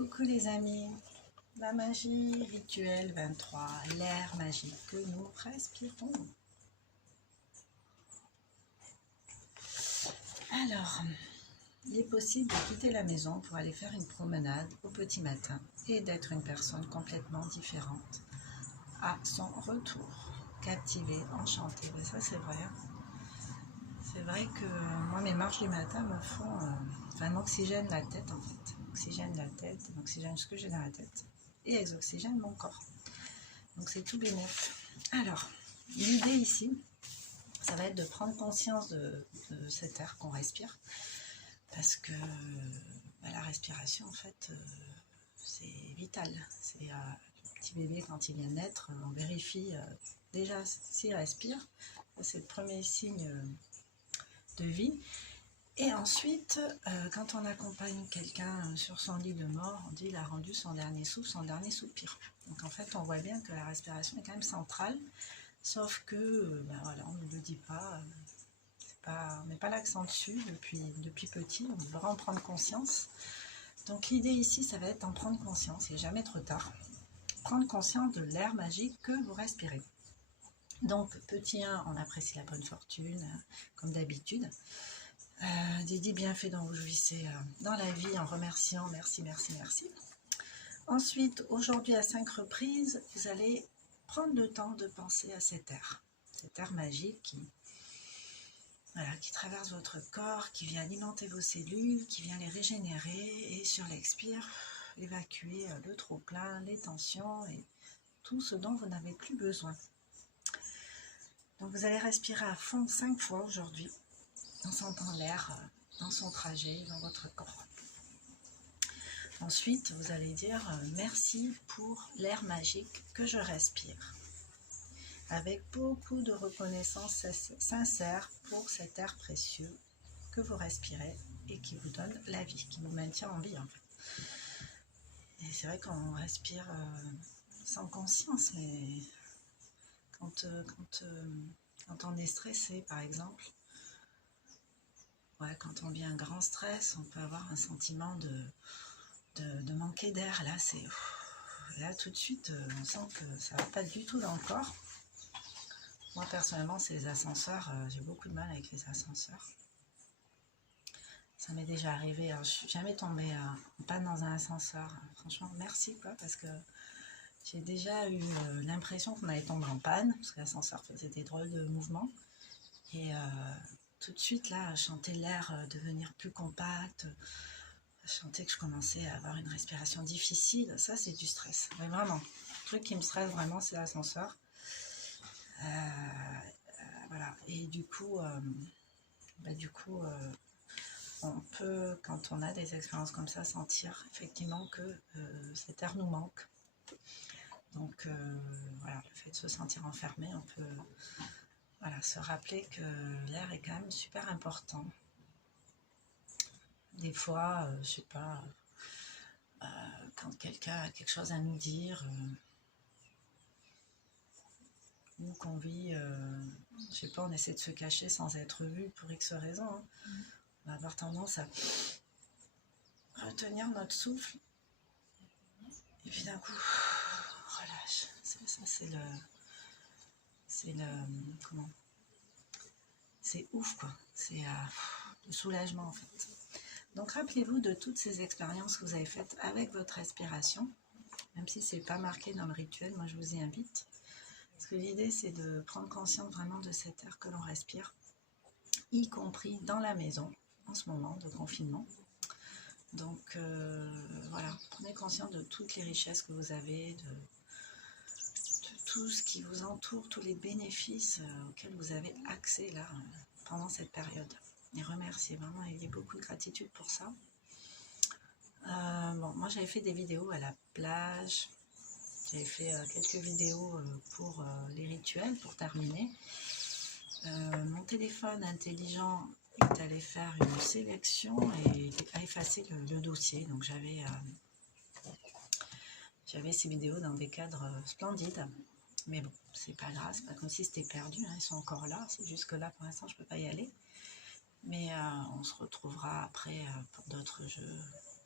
Coucou les amis, la magie rituelle 23, l'air magique que nous respirons. Alors, il est possible de quitter la maison pour aller faire une promenade au petit matin et d'être une personne complètement différente à son retour. Captivée, enchantée, mais ça c'est vrai. C'est vrai que moi mes marches du matin me font, m'oxygènent la tête en fait. Oxygène la tête, oxygène ce que j'ai dans la tête et elles oxygènent mon corps. Donc c'est tout bénéf. Alors, l'idée ici, ça va être de prendre conscience de cet air qu'on respire parce que la respiration en fait c'est vital. C'est le petit bébé quand il vient de naître, on vérifie déjà s'il respire, c'est le premier signe de vie. Et ensuite, quand on accompagne quelqu'un sur son lit de mort, on dit il a rendu son dernier souffle, son dernier soupir. Donc en fait, on voit bien que la respiration est quand même centrale, sauf que, on ne le dit pas, on met pas l'accent dessus depuis petit, on devrait en prendre conscience. Donc l'idée ici, ça va être d'en prendre conscience, il n'est jamais trop tard. Prendre conscience de l'air magique que vous respirez. Donc petit 1, on apprécie la bonne fortune, comme d'habitude. Des 10 bienfaits dont vous jouissez dans la vie en remerciant, merci, merci, merci. Ensuite, aujourd'hui à 5 reprises, vous allez prendre le temps de penser à cet air magique qui traverse votre corps, qui vient alimenter vos cellules, qui vient les régénérer et sur l'expire, évacuer le trop-plein, les tensions et tout ce dont vous n'avez plus besoin. Donc vous allez respirer à fond 5 fois aujourd'hui, en sentant l'air dans son trajet, dans votre corps. Ensuite, vous allez dire merci pour l'air magique que je respire. Avec beaucoup de reconnaissance sincère pour cet air précieux que vous respirez et qui vous donne la vie, qui vous maintient en vie en fait. Et c'est vrai qu'on respire sans conscience, mais quand on est stressé par exemple, quand on vit un grand stress, on peut avoir un sentiment de manquer d'air. Là, tout de suite, on sent que ça ne va pas du tout dans le corps. Moi, personnellement, c'est les ascenseurs. J'ai beaucoup de mal avec les ascenseurs. Ça m'est déjà arrivé. Alors, je ne suis jamais tombée en panne dans un ascenseur. Franchement, merci, parce que j'ai déjà eu l'impression qu'on allait tomber en panne, parce que l'ascenseur faisait des drôles de mouvements. Et tout de suite, là, je sentais l'air devenir plus compact. Je sentais que je commençais à avoir une respiration difficile. Ça, c'est du stress. Mais vraiment, le truc qui me stresse vraiment, c'est l'ascenseur. Voilà. Et du coup, on peut, quand on a des expériences comme ça, sentir effectivement que cet air nous manque. Donc, le fait de se sentir enfermé, on peut se rappeler que l'air est quand même super important. Des fois, je sais pas, quand quelqu'un a quelque chose à nous dire, ou qu'on vit, je sais pas, on essaie de se cacher sans être vu pour X raisons, hein. On va avoir tendance à retenir notre souffle, et puis d'un coup, relâche. Ça, c'est ouf, quoi. C'est le soulagement, en fait. Donc rappelez-vous de toutes ces expériences que vous avez faites avec votre respiration, même si ce n'est pas marqué dans le rituel, moi je vous y invite. Parce que l'idée c'est de prendre conscience vraiment de cet air que l'on respire, y compris dans la maison, en ce moment de confinement. Donc prenez conscience de toutes les richesses que vous avez, de tout ce qui vous entoure, tous les bénéfices auxquels vous avez accès là, pendant cette période. Et remerciez vraiment, ayez beaucoup de gratitude pour ça. Moi j'avais fait des vidéos à la plage, j'avais fait quelques vidéos pour les rituels, pour terminer. Mon téléphone intelligent est allé faire une sélection et a effacé le dossier, donc j'avais ces vidéos dans des cadres splendides. Mais bon, c'est pas grave, c'est pas comme si c'était perdu, hein, ils sont encore là, c'est juste que là pour l'instant je peux pas y aller. Mais on se retrouvera après pour d'autres jeux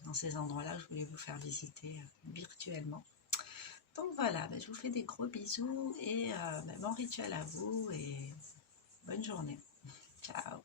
dans ces endroits-là, je voulais vous faire visiter virtuellement. Donc voilà, je vous fais des gros bisous et bon rituel à vous et bonne journée. Ciao.